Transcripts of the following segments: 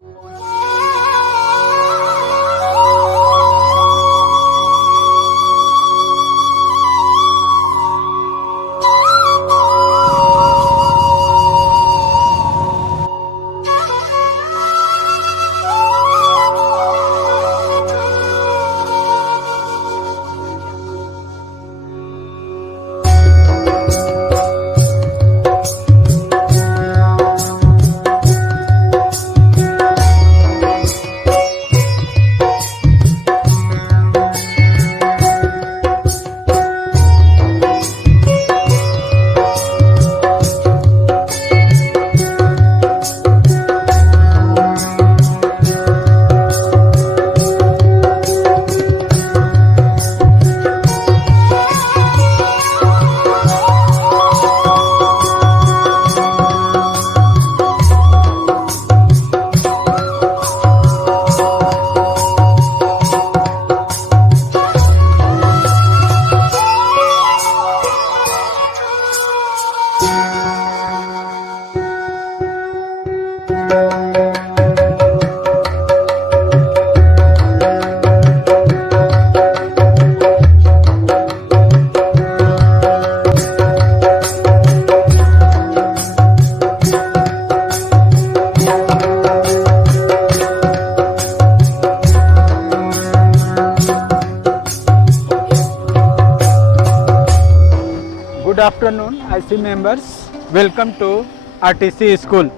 Good afternoon, IC members. Welcome to RTC school.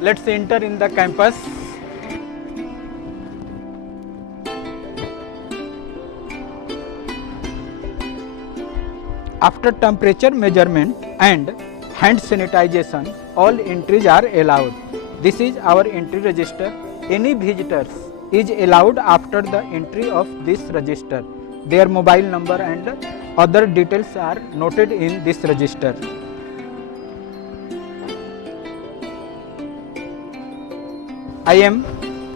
Let's enter in the campus. After temperature measurement and hand sanitization, all entries are allowed. This is our entry register. Any visitors is allowed after the entry of this register. Their mobile number and other details are noted in this register. I am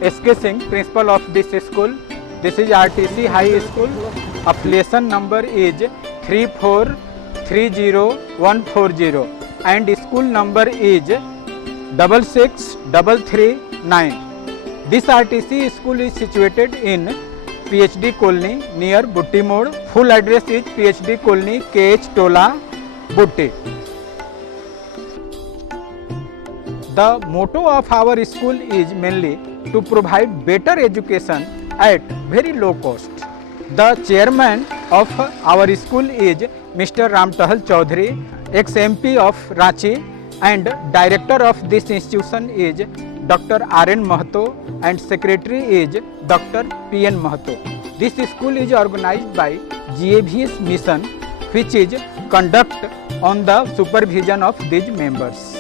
SK Singh, principal of this school. This is RTC High School. Affiliation number is 3430140 and school number is 66339. This RTC school is situated in PhD Colony near Butti Mode. Full address is PhD Colony, KH Tola, Butti. The motto of our school is mainly to provide better education at very low cost. The chairman of our school is Mr. Ramtahal Chaudhary, ex-MP of Ranchi, and director of this institution is Dr. R.N. Mahato and secretary is Dr. P.N. Mahato. This school is organized by GAVS mission which is conduct on the supervision of these members.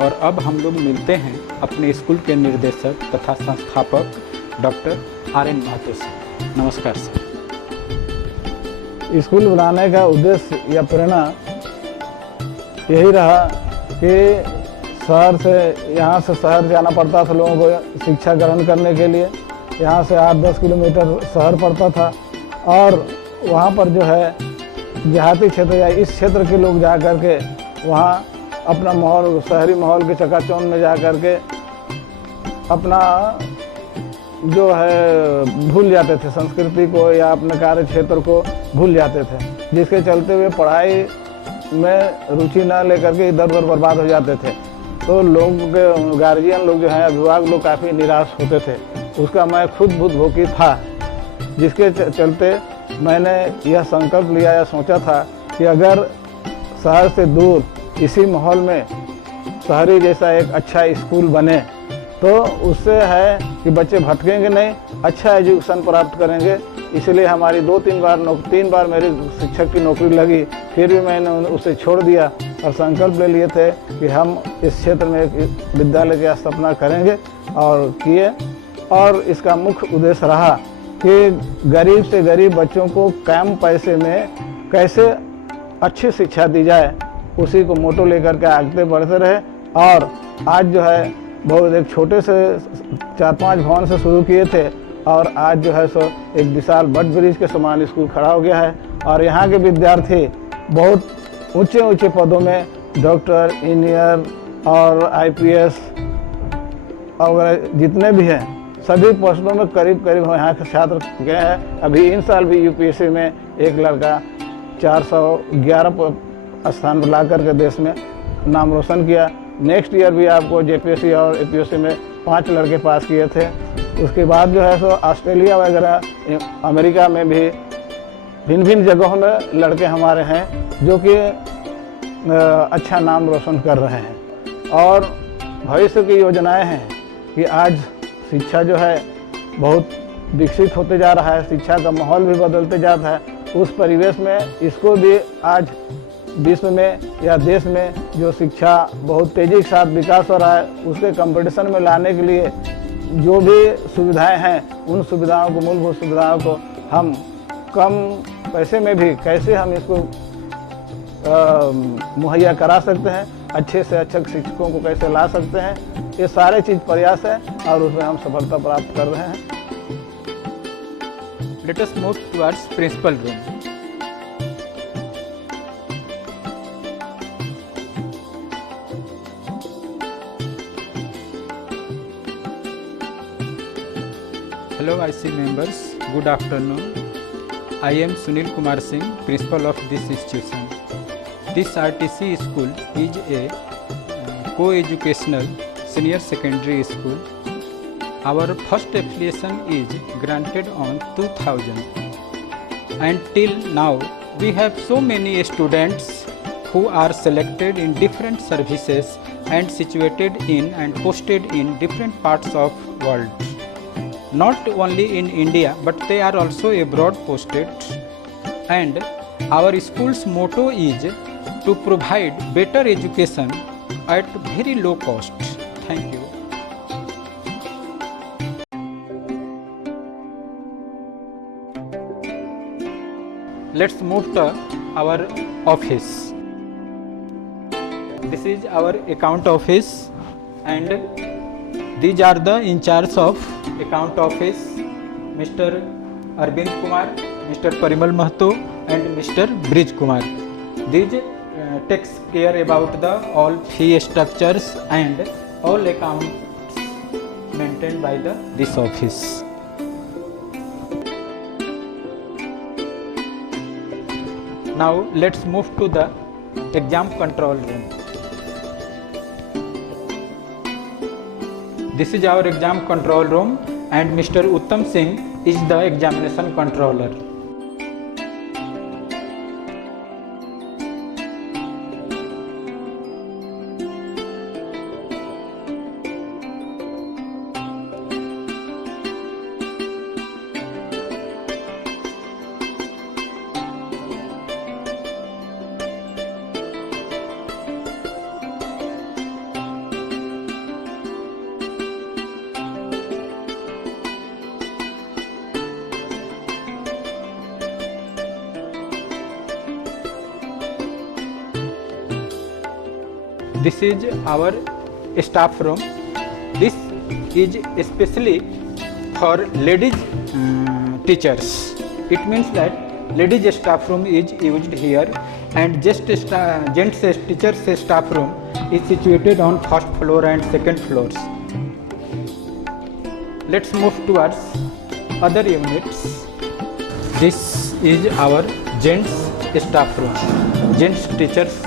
और अब हम लोग मिलते हैं अपने school के निर्देशक तथा संस्थापक डॉक्टर R.N. महतो से। नमस्कार सर। स्कूल बनाने का उद्देश्य या प्रेरणा यही रहा कि यहाँ से शहर जाना पड़ता था लोगों को शिक्षा ग्रहण करने के लिए। यहाँ से 8-10 किलोमीटर शहर पड़ता था और वहाँ पर जो है देहाती क्षेत्र या इस क्षेत्र के लोग जा कर के वहाँ अपना माहौल, शहरी माहौल के चकाचौंध में जा कर के अपना जो है भूल जाते थे, संस्कृति को या अपने कार्य क्षेत्र को भूल जाते थे, जिसके चलते हुए पढ़ाई में रुचि न लेकर के इधर उधर बर्बाद हो जाते थे। तो लोग के गार्जियन लोग जो हैं, अभिभावक लोग काफ़ी निराश होते थे। उसका मैं खुद भोगी था, जिसके चलते मैंने यह संकल्प लिया या सोचा था कि अगर शहर से दूर इसी माहौल में शहरी जैसा एक अच्छा स्कूल बने तो उससे है कि बच्चे भटकेंगे नहीं, अच्छा एजुकेशन प्राप्त करेंगे। इसलिए हमारी 3 बार मेरी शिक्षक की नौकरी लगी, फिर भी मैंने उसे छोड़ दिया और संकल्प ले लिए थे कि हम इस क्षेत्र में एक विद्यालय की स्थापना करेंगे और किए। और इसका मुख्य उद्देश्य रहा कि गरीब से गरीब बच्चों को कम पैसे में कैसे अच्छी शिक्षा दी जाए, उसी को मोटो लेकर के आगे बढ़ते रहे। और आज जो है बहुत एक छोटे से 4-5 भवन से शुरू किए थे और आज जो है सो एक विशाल बट ब्रिज के समान स्कूल खड़ा हो गया है। और यहाँ के विद्यार्थी बहुत ऊंचे पदों में डॉक्टर, इंजीनियर, और आईपीएस वगैरह जितने भी हैं सभी पोस्टों में करीब करीब हम यहाँ के छात्र गए हैं। अभी इन साल भी यूपीएससी में एक लड़का 411 स्थान पर ला करके देश में नाम रोशन किया। नेक्स्ट ईयर भी आपको जेपीएससी और एपीएससी में 5 लड़के पास किए थे। उसके बाद जो है सो ऑस्ट्रेलिया वगैरह अमेरिका में भी भिन्न भिन्न जगहों में लड़के हमारे हैं जो कि अच्छा नाम रोशन कर रहे हैं। और भविष्य की योजनाएं हैं कि आज शिक्षा जो है बहुत विकसित होते जा रहा है, शिक्षा का माहौल भी बदलते जाता है। उस परिवेश में इसको भी आज विश्व में या देश में जो शिक्षा बहुत तेज़ी के साथ विकास हो रहा है उसके कंपटीशन में लाने के लिए जो भी सुविधाएं हैं उन सुविधाओं को, मूलभूत सुविधाओं को हम कम पैसे में भी कैसे हम इसको मुहैया करा सकते हैं, अच्छे से अच्छे शिक्षकों को कैसे ला सकते हैं, ये सारे चीज़ प्रयास है और उसमें हम सफलता प्राप्त कर रहे हैं। Let us move towards principal room. Hello IC members, good afternoon. I am Sunil Kumar Singh, principal of this institution. This RTC school is a co-educational senior secondary school. Our first affiliation is granted on 2000 and till now we have so many students who are selected in different services and situated in and posted in different parts of world. Not only in India but they are also abroad posted, and our school's motto is to provide better education at very low cost. Thank you. Let's move to our office. This is our account office and these are the in charge of account office, Mr. Arvind Kumar, Mr. Parimal Mahato and Mr. Brij Kumar. These takes care about the all fee structures and all accounts maintained by this office. Now let's move to the exam control room. This is our exam control room and Mr. Uttam Singh is the examination controller. This is our staff room. This is especially for ladies teachers. It means that ladies staff room is used here and gents teachers staff room is situated on first floor and second floors. Let's move towards other units. This is our gents staff room. Gents teachers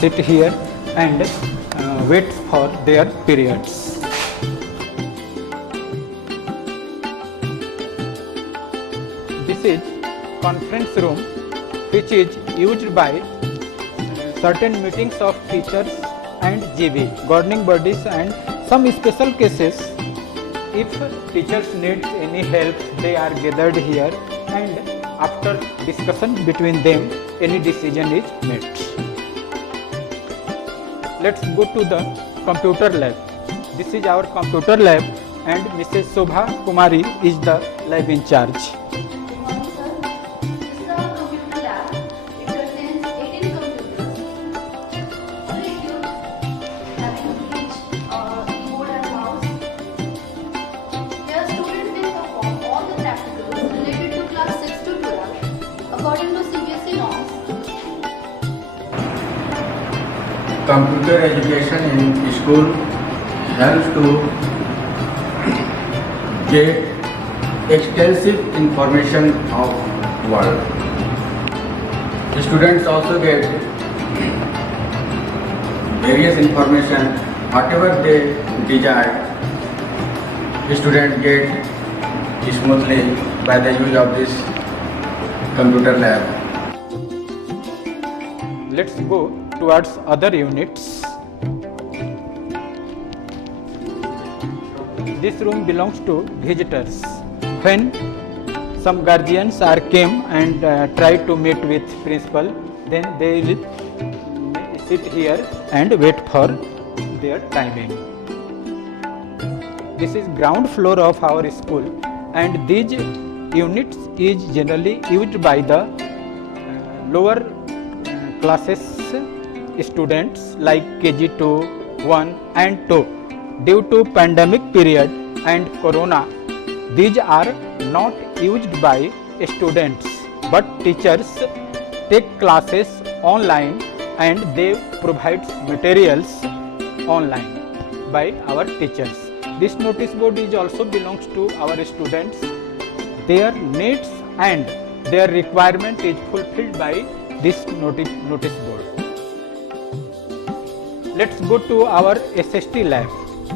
sit here and wait for their periods. This is conference room which is used by certain meetings of teachers and GB, governing bodies, and some special cases. If teachers need any help, they are gathered here and after discussion between them, any decision is made. Let's go to the computer lab. This is our computer lab and Mrs. Shobha Kumari is the lab in charge. computer education in school helps to get extensive information of world. Students also get various information, whatever they desire. Students get smoothly by the use of this computer lab. Let's go towards other units. This room belongs to visitors. When some guardians are came and try to meet with principal, then they will sit here and wait for their timing. This is ground floor of our school, and these units is generally used by the lower classes students like KG2, 1 and 2. Due to pandemic period and corona, these are not used by students, but teachers take classes online and they provide materials online by our teachers. This notice board is also belongs to our students. Their needs and their requirement is fulfilled by this notice board. Let's go to our SST lab.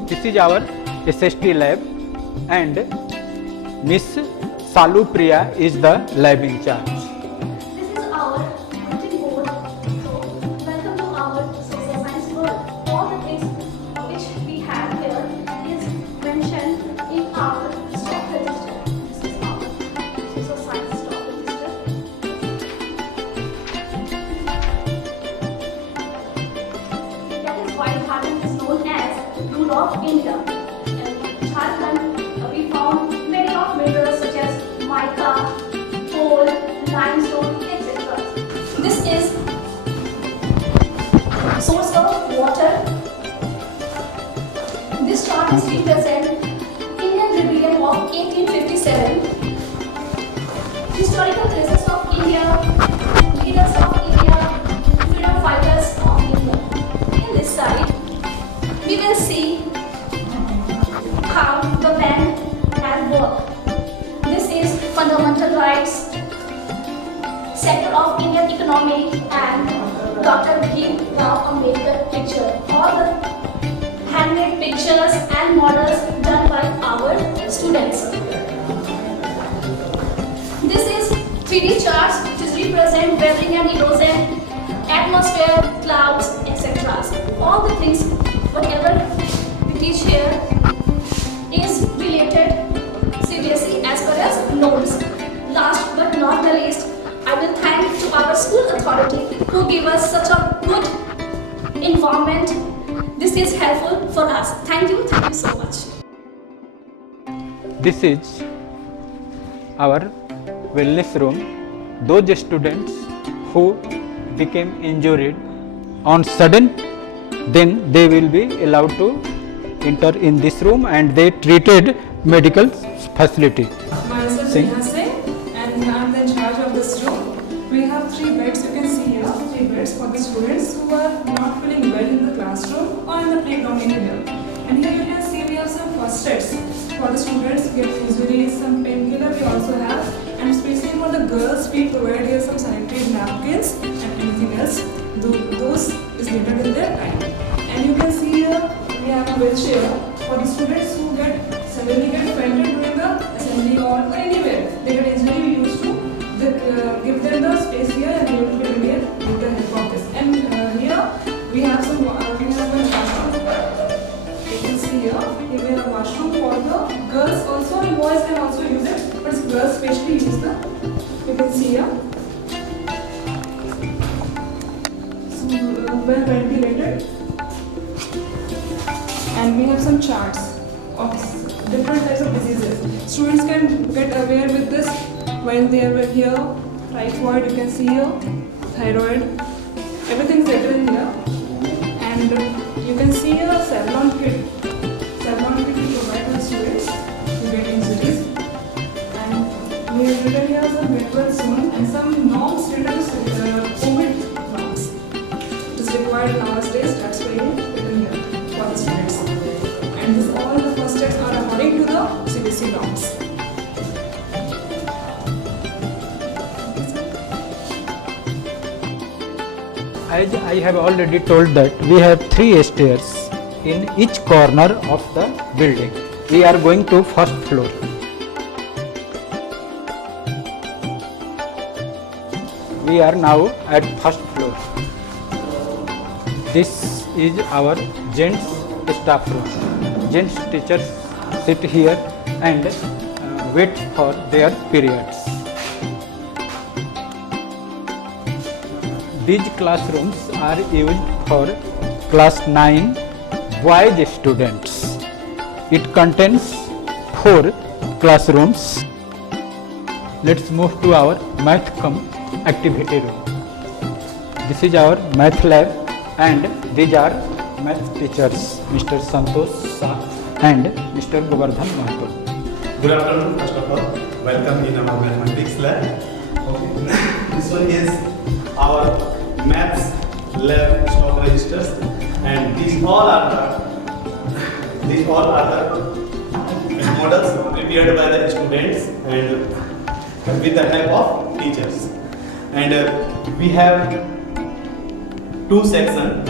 This is our SST lab, and Miss Salu Priya is the lab in charge. This is our bulletin board. So, welcome to our social science world. All the things which we have here is mentioned in our stock register. This is our social science stock register. That is why Bharat is known as Rule of India. In Jharkhand, we found many of minerals such as mica, coal, limestone, etc. This is source of water. This chart is represent Indian rebellion of 1857. Historical places of India, leaders of India, freedom fighters of India. In this side, we will see how the band has worked. This is fundamental rights, sector of Indian economy, and Dr. Bhimrao Ambedkar picture. All the handmade pictures and models done by our students. This is 3D charts which is represent weathering and erosion, atmosphere, clouds, etc. All the things, whatever we teach here is related seriously as per as notes. Last but not the least, I will thank to our school authority who gave us such a good environment. This is helpful for us. Thank you so much. This is our wellness room. Those students who became injured on sudden, then they will be allowed to enter in this room and they treated medical facility. Myself Sing. Neha Singh, and I am in charge of this room. We have 3 beds, you can see here, 3 beds for the students who are not feeling well in the classroom or in the playground anywhere. And here you can see we have some first aids for the students who get injuries, some painkiller we also have, and especially for the girls we provide here some sanitary napkins and anything else. Those is needed in their time. And you can see here we have a wheelchair for the students who suddenly get fainted during the assembly or anywhere. They get injury, we used to give them the space here and they will be here with the help of this. And here we have some a washroom. You can see here we have a washroom for the girls also, and boys can also use it, but girls especially use the. You can see here. So well ventilated. And we have some charts of different types of diseases. Students can get aware with this when they are here. Typhoid, you can see here, thyroid, everything is written here. And you can see here Savlon kit. Savlon kit we provide to students who get injuries. And we have written here some medical soon and some norms written COVID norms. It is required nowadays. the students. And this, all the first steps are according to the CBSE norms. As I have already told that we have 3 stairs in each corner of the building. We are going to first floor. We are now at first floor. This is our gents staff room. Gents teachers sit here and wait for their periods. These classrooms are used for class 9 boys students. It contains 4 classrooms. Let's move to our math activity room. This is our math lab and these are math teachers Mr. Santosh Shah and Mr. Govardhan Mahato. Good afternoon. First of all, welcome in our mathematics lab. Okay. This one is our maths lab stock registers, and these all are the models prepared by the students and with the help of teachers. And we have 2 sections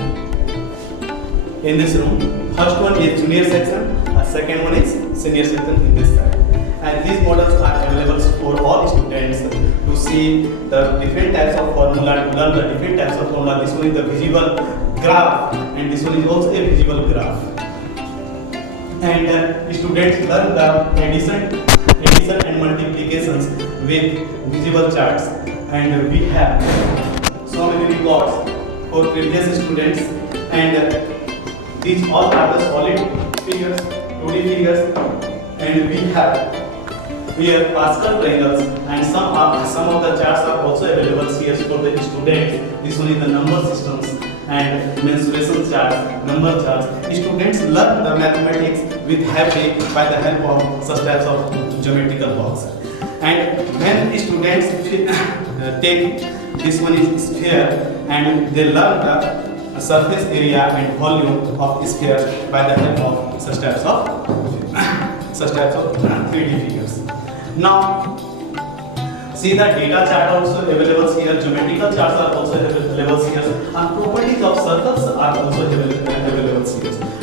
in this room. First one is junior section, second one is senior section in this side. And these models are available for all students to see the different types of formula, to learn the different types of formula. This one is the visible graph and this one is also a visible graph. And students learn the addition and multiplications with visible charts. And we have so many records for previous students, and these all are the solid figures, 2D figures, and we have here Pascal triangles, and some of the charts are also available here for the students. This one is the number systems and mensuration charts, number charts. Students learn the mathematics with happy by the help of such types of geometrical box. And when students take this one is sphere, and they learn the surface area and volume of sphere by the help of such types of 3D figures. Now, see the data chart also available here, geometrical charts are also available here, and properties of circles are also available here.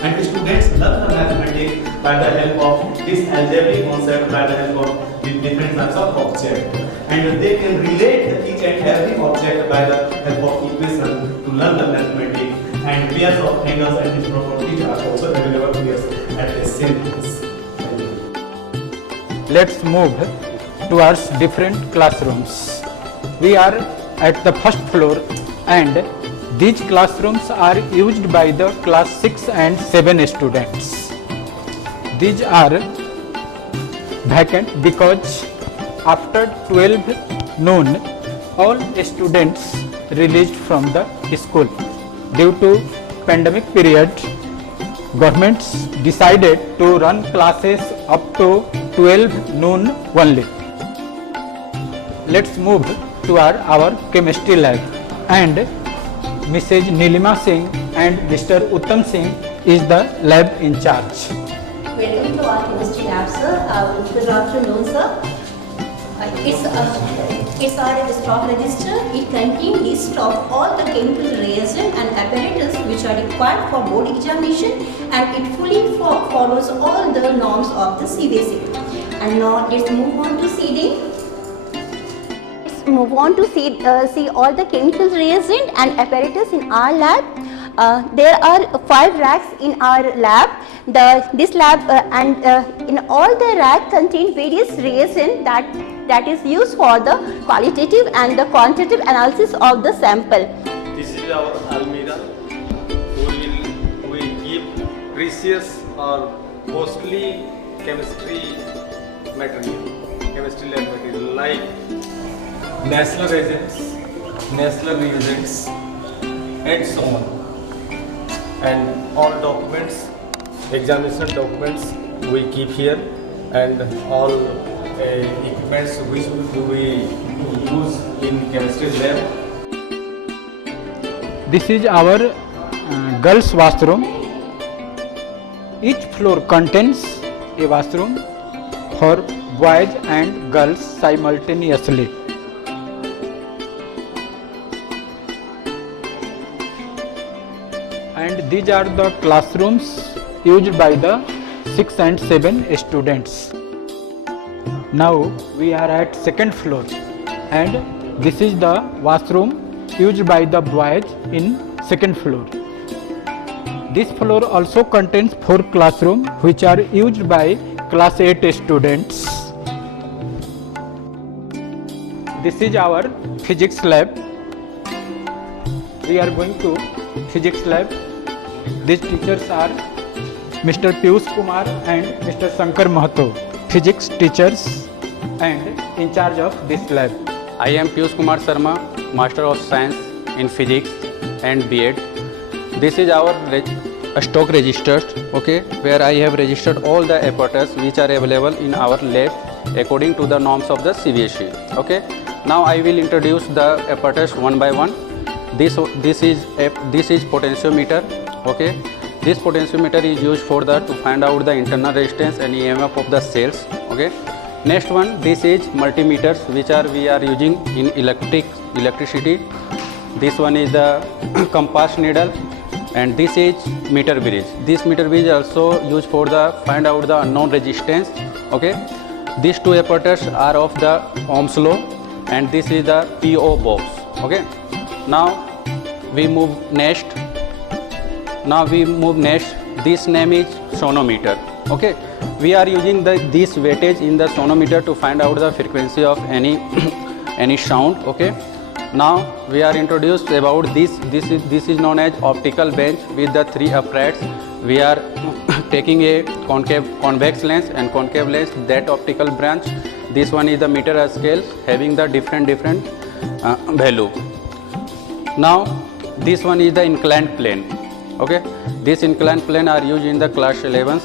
And students learn the mathematics by the help of this algebraic concept, by the help of the different types of objects. And they can relate each and every object by the help of equation to learn the mathematics. And pairs of angles and its properties are also available here at the same place. Let's move towards different classrooms. We are at the first floor and these classrooms are used by the class 6 and 7 students. These are vacant because after 12 noon all students released from the school. Due to pandemic period, governments decided to run classes up to 12 noon only. Let's move to our chemistry lab, and Mrs. Nilima Singh and Mr. Uttam Singh is the lab in charge. Welcome to our chemistry lab, sir. Good afternoon, sir. It's our stock register. It contains list of all the chemical reagents and apparatus which are required for board examination, and it fully follows all the norms of the CBSE. And now let's move on to seeding. Let's move on to see all the chemical reagent and apparatus in our lab. There are 5 racks in our lab. This lab in all the racks contain various reagents that is used for the qualitative and the quantitative analysis of the sample. This is our almirah. We keep precious or costly chemistry material, chemistry lab material like national reagents, and so on. And all documents, examination documents we keep here, and all equipments which we use in chemistry lab. This is our girls washroom. Each floor contains a washroom for boys and girls simultaneously. And these are the classrooms used by the 6 and 7 students. Now we are at second floor, and this is the washroom used by the boys in second floor. This floor also contains 4 classrooms which are used by class 8 students. This is our physics lab. We are going to physics lab. These teachers are Mr. Piyush Kumar and Mr. Shankar Mahato, physics teachers and in charge of this lab. I am Piyush Kumar Sharma, Master of Science in Physics and B.Ed. This is our stock registers, okay, where I have registered all the apparatus which are available in our lab according to the norms of the CBSE. Okay. Now I will introduce the apparatus one by one. This is potentiometer. Okay. This potentiometer is used for to find out the internal resistance and EMF of the cells. Okay. Next one, this is multimeters which we are using in electricity. This one is the compass needle, and this is meter bridge. This meter bridge also used for find out the unknown resistance. Okay. These two apparatus are of the Ohm's law, and this is the PO box. Okay. Now we move next. This name is sonometer. Okay. We are using this weightage in the sonometer to find out the frequency of any sound. Okay. Now we are introduced about this. This is known as optical bench with the 3 uprights. We are taking a convex lens and concave lens, that optical branch. This one is the meter scale having the different value. Now this one is the inclined plane. Okay. This inclined plane are used in the class 11s.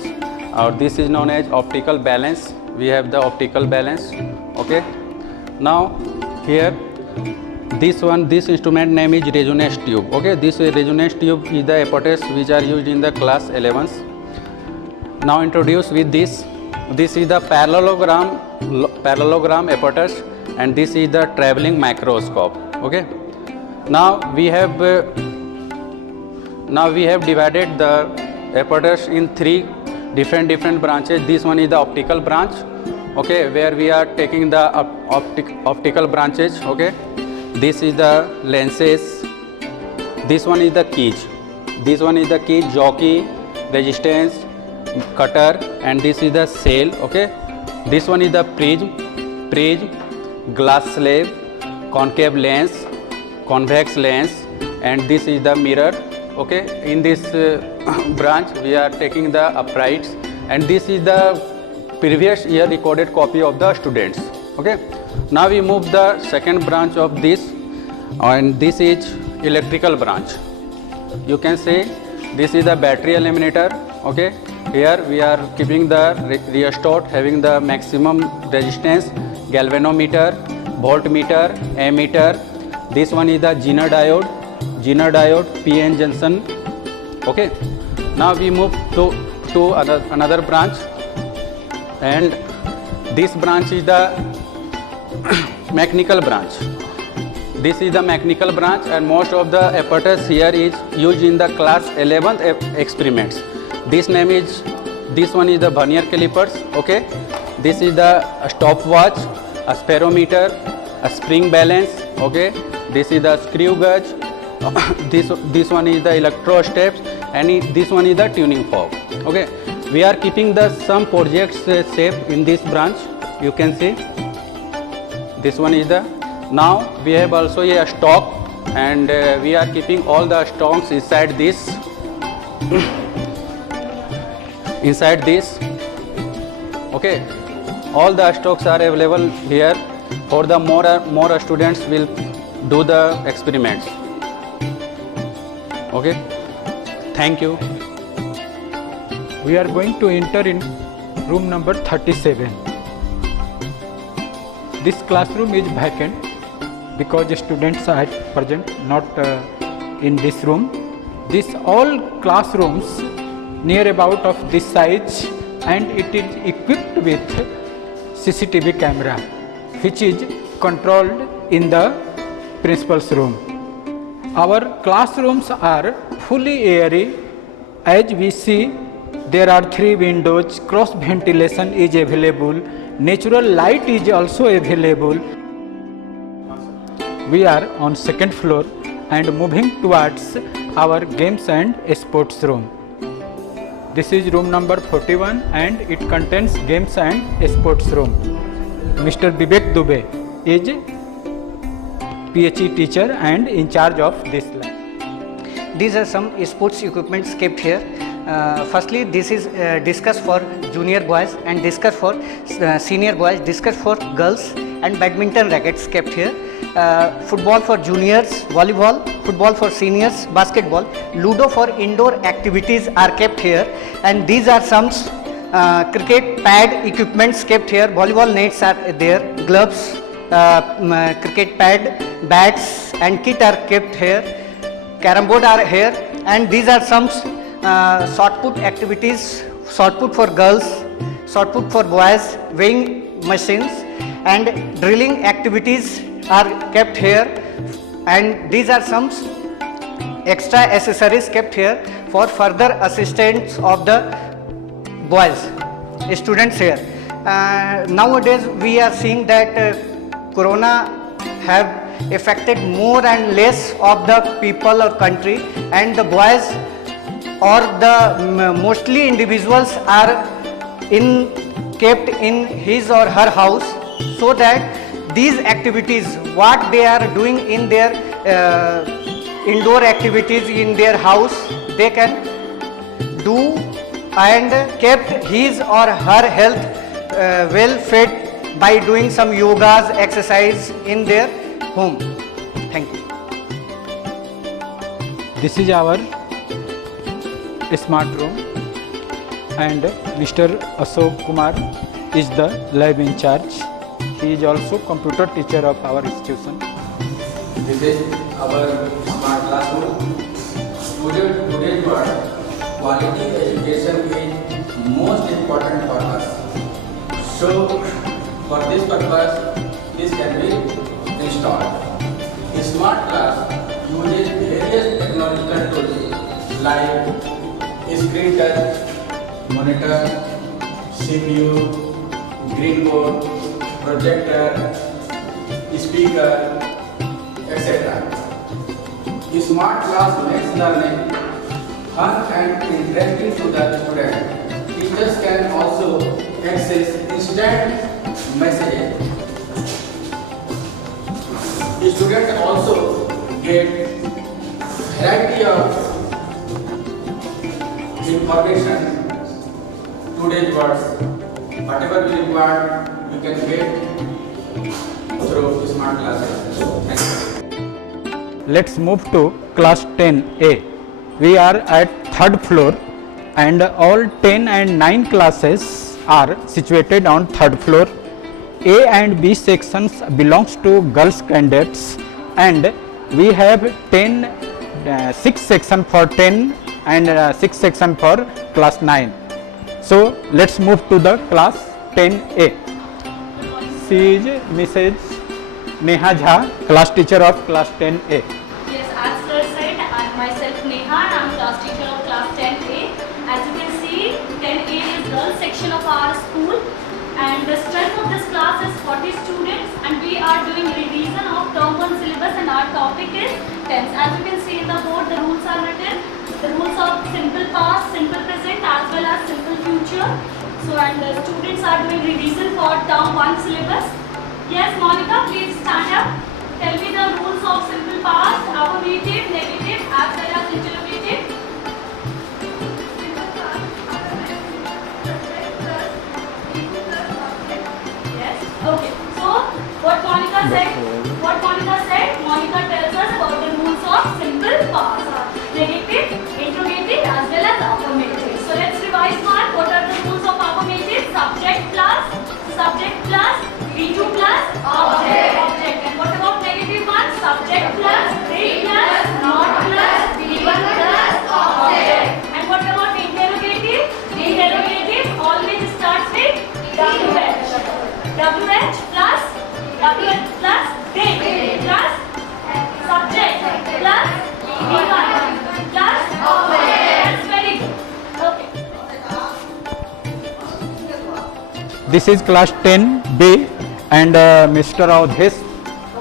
Or this is known as optical balance. We have the optical balance. Okay. Now here this instrument name is resonance tube. Okay. This resonance tube is the apparatus which are used in the class 11s. Now introduce with this. This is the parallelogram apparatus, and this is the traveling microscope. Okay. Now we have divided the apparatus in 3 different branches. This one is the optical branch, okay, where we are taking the optical branches. Okay. This is the lenses. This one is the keys. This one is the key, jockey, resistance, cutter, and this is the cell. Okay. This one is the prism, glass slab, concave lens, convex lens, and this is the mirror. Okay. In this branch we are taking the uprights, and this is the previous year recorded copy of the students. Okay. Now we move the second branch of this, and this is electrical branch. You can say this is the battery eliminator. Okay. Here we are keeping the rheostat having the maximum resistance, galvanometer, voltmeter, ammeter. This one is the Zener diode, PN junction. Okay. Now we move to another branch, and this branch is the mechanical branch. This is the mechanical branch, and most of the apparatus here is used in the class 11th experiments. This one is the vernier calipers. Okay. This is the stopwatch, a spirometer, a spring balance. Okay. This is the screw gauge. This one is the electrosteps, and this one is the tuning fork. Okay. We are keeping some projects safe in this branch. You can see this one is the. Now we have also a stock, and we are keeping all the stocks inside this. Okay. All the stocks are available here. For the more students will do the experiments. Okay. Thank you. We are going to enter in room number 37. This classroom is vacant because students are at present not in this room. All classrooms near about of this size, and it is equipped with CCTV camera which is controlled in the principal's room. Our classrooms are fully airy. As we see, there are 3 windows, cross ventilation is available, natural light is also available. We are on second floor and moving towards our games and sports room. This is room number 41 and it contains games and sports room. Mr. Vivek Dubey is PhD teacher and in charge of this lab. These are some sports equipments kept here. Firstly, this is discus for junior boys and discus for senior boys, discus for girls, and badminton rackets kept here. Football for juniors, volleyball, football for seniors, basketball, ludo for indoor activities are kept here, and these are some cricket pad equipments kept here. Volleyball nets are there, gloves, cricket pad, bats and kit are kept here. Carom board are here, and these are some shot put activities, shot put for girls, shot put for boys, weighing machines and drilling activities are kept here, and these are some extra accessories kept here for further assistance of the boys, students here. Nowadays we are seeing that Corona have affected more and less of the people or country, and the boys or the mostly individuals are kept in his or her house, so that these activities what they are doing in their indoor activities in their house they can do and kept his or her health well fit by doing some yogas, exercise in their home. Thank you. This is our smart room, and Mr. Ashok Kumar is the lab in charge. He is also computer teacher of our institution. This is our smart classroom. Today's world, quality education is most important for us. So, for this purpose, this can be installed. A smart class uses various technological tools like screen touch, monitor, CPU, green board, projector, speaker, etc. A smart class makes learning fun and interesting to the student. Teachers can also access instant messages. The student also get variety of information. Today's words, whatever we require, we can get through smart classes. Thank you. Let's move to class 10A. We are at third floor, and all 10 and 9 classes are situated on third floor. A and B sections belongs to girls candidates, and we have 6 section for 10 and 6 section for class 9. So let's move to the class 10A. She is Mrs. Neha Jha, class teacher of class 10A. Yes, as sir said, I'm myself Neha and I'm class teacher of class 10A. As you can see, 10A is girls section of our school, and the strength of this class is 40 students, and we are doing revision of term 1 syllabus, and our topic is tense. As you can see in the board, the rules are written. The rules of simple past, simple present as well as simple future. So, and the students are doing revision for term 1 syllabus. Yes, Monica, please stand up. Tell me the rules of simple past, affirmative, negative as well as interrogative. Yes, okay. So, what Monica said, Monica tells us about the rules of simple past, negative, interrogative as well as affirmative. So, let's revise one. What are the rules of affirmative? Subject plus, be2 plus, object. And what about negative one? Subject plus, be plus, not plus, be1 plus, This is class 10B and Mr. Avdhesh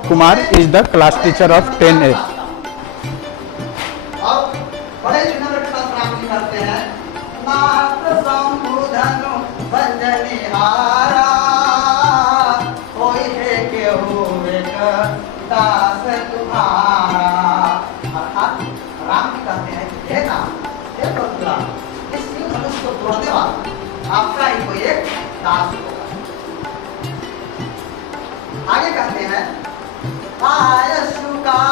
Kumar is the class teacher of 10A. और बड़े विनम्र के साथ राम जी करते हैं नाथ संबुधनु बंजनिहारा कोई है केहू एक दास तुम्हारा। अर्थात राम जी कहते हैं कि हे नाम हे परशुराम, इस शिव धनुष को तोड़ने वाला आपका ही कोई एक दास होगा। आगे कहते हैं आयसु का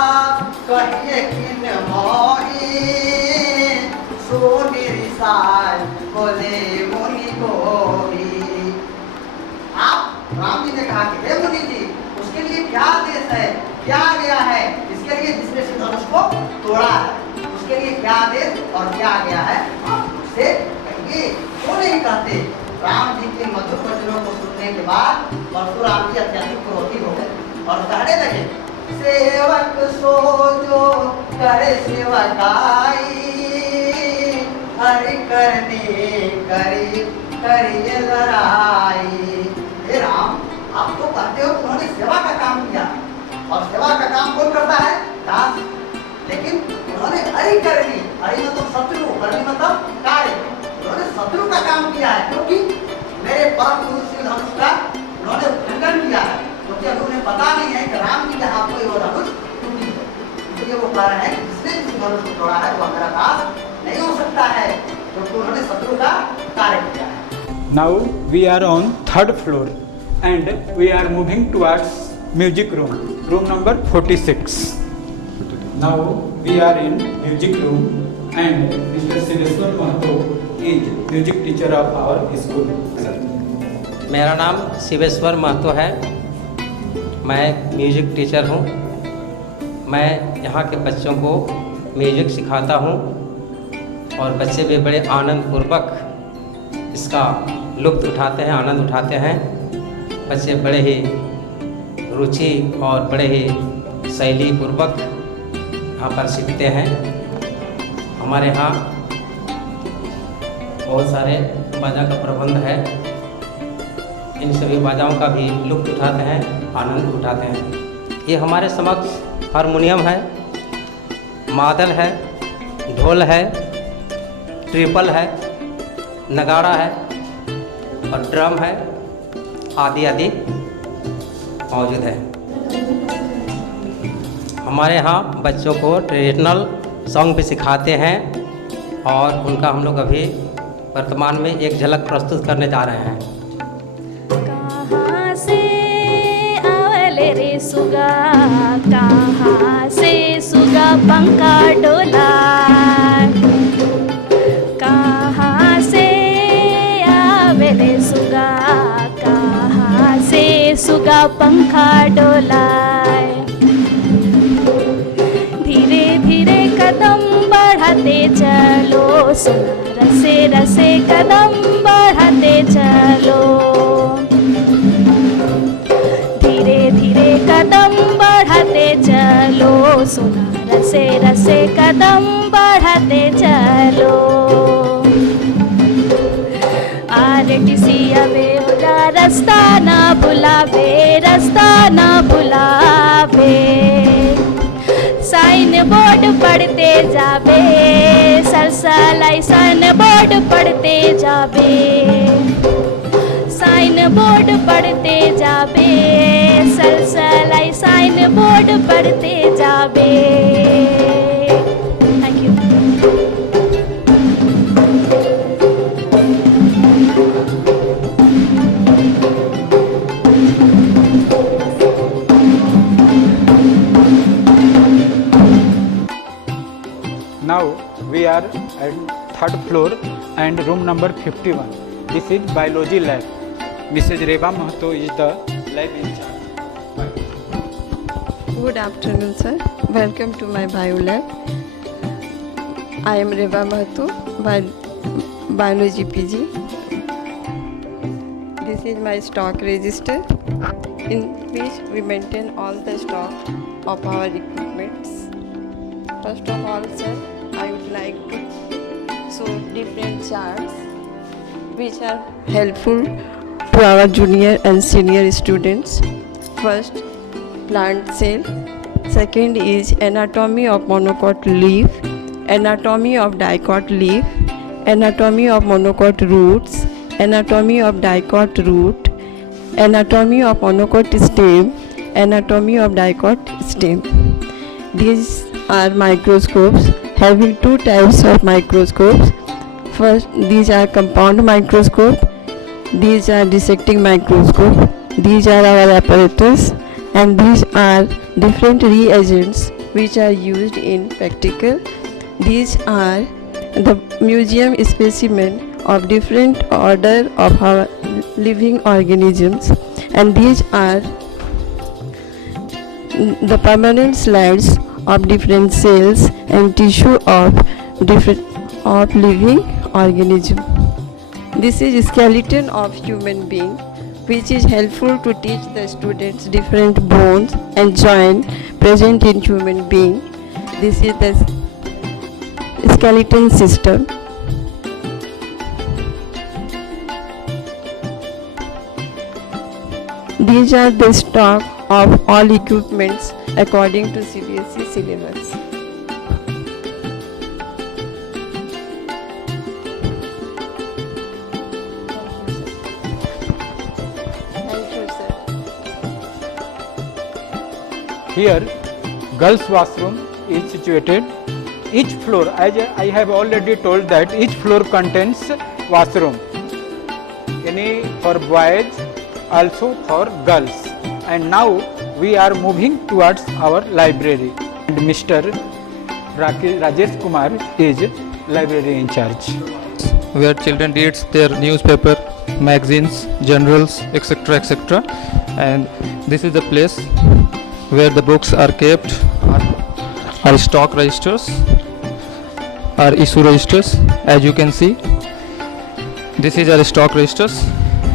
कहिए किन मोही सोनी रिसाय बोले मुनि गोरी। आप राम जी ने कहा कि हे मुनि जी, उसके लिए क्या आदेश है, क्या गया है, इसके लिए जिसने शिव धनुष को तोड़ा है उसके लिए क्या आदेश और क्या गया है आप उससे कहिए। वो नहीं कहते। राम जी के मधुर वचनों को सुनने के बाद परशुराम जी अत्यधिक क्रोधी हो गए और कहने लगे सेवक सो जो करे सेवकाई हरि करने करी करिए लड़ाई। हे राम, आप तो कहते हो कि उन्होंने सेवा का काम किया और सेवा का काम कौन करता है, दास। लेकिन उन्होंने हरि करनी, हरि मतलब शत्रु, करनी मतलब कार्य, उन्होंने शत्रु का काम किया है क्योंकि मेरे परम गुरु शिव धनुष का उन्होंने उल्लंघन किया है। क्योंकि अभी उन्हें पता नहीं है कि राम जी के हाथ में वो धनुष टूटी है, इसलिए वो कह रहे हैं कि जिसने जिस धनुष को तोड़ा है वो मेरा दास नहीं हो सकता है क्योंकि उन्होंने शत्रु का कार्य किया है। Now we are on 3rd floor and we are moving towards music room, room number 46. Now we are in music room and Mr. Siveswar Mahato is music teacher of our school. मेरा नाम शिवेश्वर महतो है, मैं music teacher हूँ। मैं यहाँ के बच्चों को म्यूजिक सिखाता हूँ और बच्चे भी बड़े आनंद पूर्वक इसका लुत्फ़ उठाते हैं, आनंद उठाते हैं। बच्चे बड़े ही रुचि और बड़े ही शैली पूर्वक यहाँ पर सीखते हैं। हमारे यहाँ बहुत सारे बाजा का प्रबंध है, इन सभी बाजाओं का भी लुत्फ़ उठाते हैं, आनंद उठाते हैं। ये हमारे समक्ष हारमोनियम है, मादल है, ढोल है, ट्रिपल है, नगाड़ा है और ड्रम है, आदि आदि मौजूद है। हमारे यहाँ बच्चों को ट्रेडिशनल सॉन्ग भी सिखाते हैं और उनका हम लोग अभी वर्तमान में एक झलक प्रस्तुत करने जा रहे हैं। कहाँ से आवले रे सुगा, कहाँ से सुगा पंखा डोला, कहाँ से आवले सुगा, कहाँ से सुगा पंखा डोला। धीरे धीरे कदम बढ़ाते चलो, सुना रसे रसे कदम बढ़ाते चलो। धीरे धीरे कदम बढ़ाते चलो, सुना रसे रसे कदम बढ़ाते चलो। RTC आवे होला रास्ता ना भुलावे, रास्ता ना भुलावे। साइन बोर्ड पढ़ते जाबे, सरसलाई साइन बोर्ड पढ़ते जाबे। साइन बोर्ड पढ़ते जाबे, सरसलाई साइन बोर्ड पढ़ते जाबे। Thank you. Now we are at 3rd floor and room number 51. This is biology lab. Mrs. Reva Mahato is the lab in charge. Good afternoon, sir. Welcome to my bio lab. I am Reva Mahato, biology PG. This is my stock register in which we maintain all the stock of our equipments. First of all, sir, I would like to show different charts which are helpful to our junior and senior students. First, plant cell. Second is anatomy of monocot leaf, anatomy of dicot leaf, anatomy of monocot roots, anatomy of dicot root, anatomy of monocot stem, anatomy of dicot stem. These are microscopes, having two types of microscopes. First, these are compound microscope, these are dissecting microscope, these are our apparatus, and these are different reagents which are used in practical. These are the museum specimen of different order of our living organisms, and these are the permanent slides of different cells and tissue of living organism. This is skeleton of human being, which is helpful to teach the students different bones and joint present in human being. This is the skeleton system. These are the stock of all equipments according to CBSE syllabus. Thank you, sir. Here, girls' washroom is situated. Each floor, as I have already told that each floor contains washroom. Any for boys, also for girls. And now we are moving towards our library. And Mr. Rajesh Kumar is library in charge. Where children reads their newspaper, magazines, journals, etc., etc. And this is the place where the books are kept, our stock registers, our issue registers. As you can see, this is our stock registers.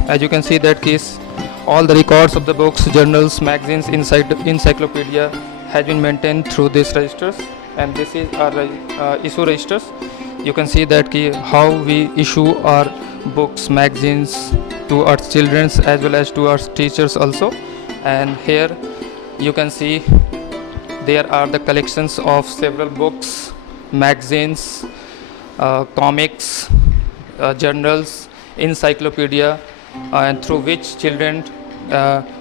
As you can see, that case, all the records of the books, journals, magazines, encyclopedia has been maintained through these registers. And this is our issue registers. You can see that how we issue our books, magazines to our children as well as to our teachers also. And here you can see there are the collections of several books, magazines, comics, journals, encyclopedia, and through which children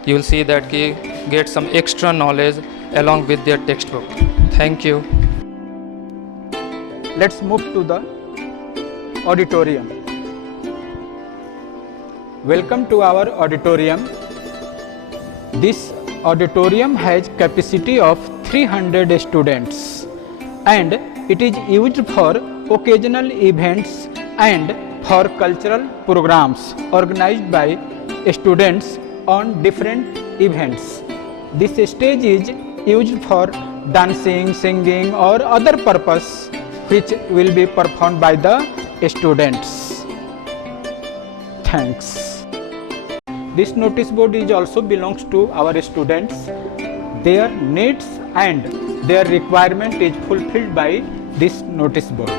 you will see that get some extra knowledge along with their textbook. Thank you. Let's move to the auditorium. Welcome to our auditorium. This auditorium has capacity of 300 students and it is used for occasional events and for cultural programs organized by students on different events. This stage is used for dancing, singing or other purpose which will be performed by the students. Thanks. This notice board is also belongs to our students. Their needs and their requirement is fulfilled by this notice board.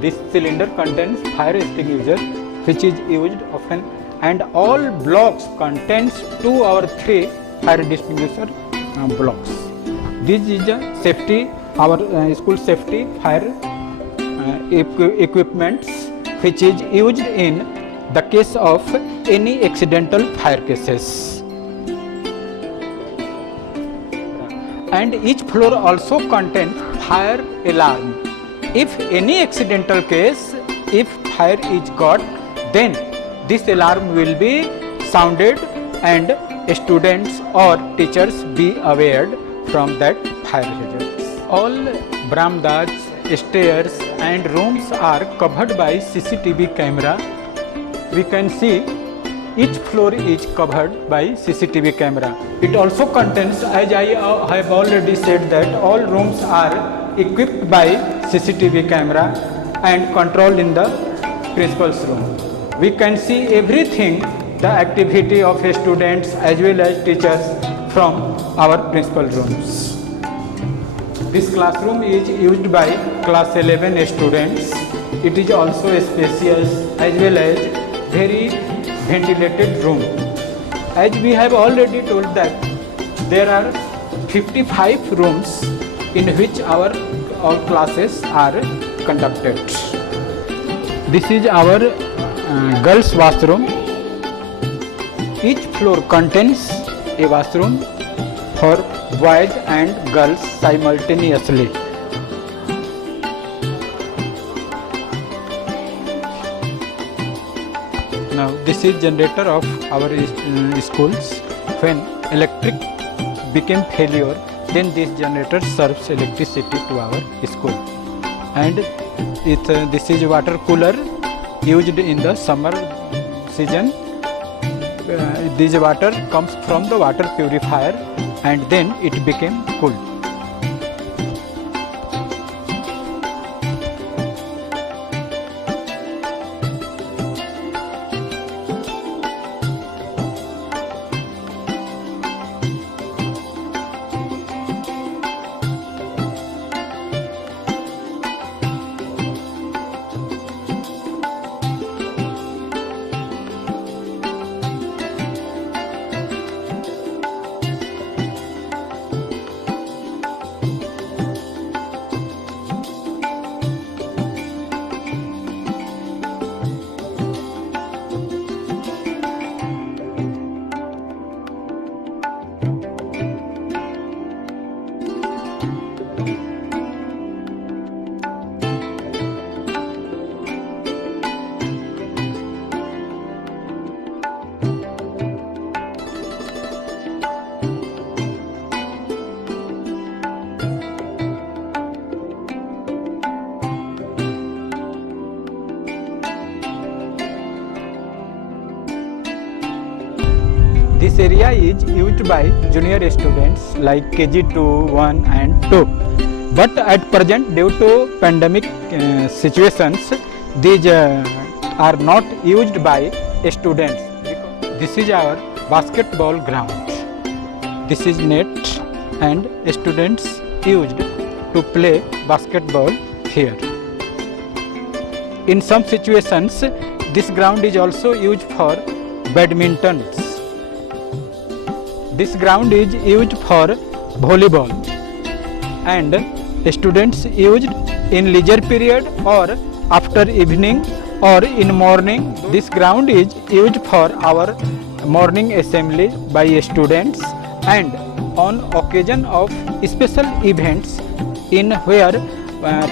This cylinder contains fire extinguisher which is used often, and all blocks contains 2 or 3 fire extinguisher blocks. This is a safety, our school safety fire equipments which is used in the case of any accidental fire cases. And each floor also contains fire alarm. If any accidental case, if fire is got, then this alarm will be sounded and students or teachers be aware from that fire hazard. All barandas, stairs and rooms are covered by CCTV camera. We can see each floor is covered by CCTV camera. It also contains, as I have already said, that all rooms are equipped by CCTV camera and controlled in the principal's room. We can see everything, the activity of students as well as teachers from our principal rooms. This classroom is used by class 11 students. It is also spacious as well as very ventilated room. As we have already told that there are 55 rooms in which our all classes are conducted. This is our girls' washroom. Each floor contains a washroom for boys and girls simultaneously. Now this is generator of our schools. When electric became failure, then this generator serves electricity to our school. And this is water cooler used in the summer season. This water comes from the water purifier and then it became cool. This area is used by junior students like KG2, 1 and 2. But at present, due to pandemic situations, these are not used by students. This is our basketball ground. This is net and students used to play basketball here. In some situations, this ground is also used for badminton. This ground is used for volleyball and students used in leisure period or after evening or in morning. This ground is used for our morning assembly by students and on occasion of special events in where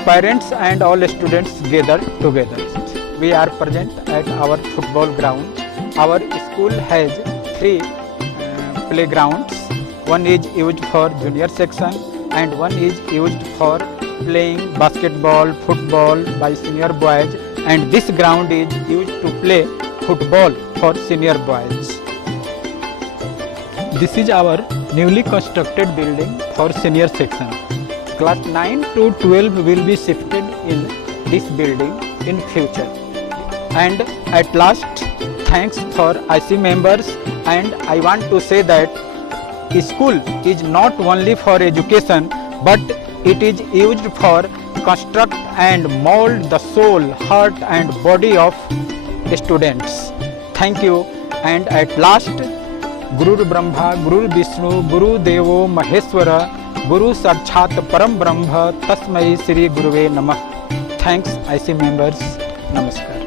parents and all students gather together. We are present at our football ground. Our school has 3 playgrounds. One is used for junior section and one is used for playing basketball, football by senior boys, and this ground is used to play football for senior boys. This is our newly constructed building for senior section. Class 9 to 12 will be shifted in this building in future. And at last, thanks for IC members, and I want to say that school is not only for education but it is used for construct and mold the soul, heart and body of students. Thank you. And at last, Guru Brahma, Guru Vishnu, Guru Devo Maheshwara, Guru Sakshat Param Brahma, Tasmai Shri Guruve Namah. Thanks IC members. Namaskar.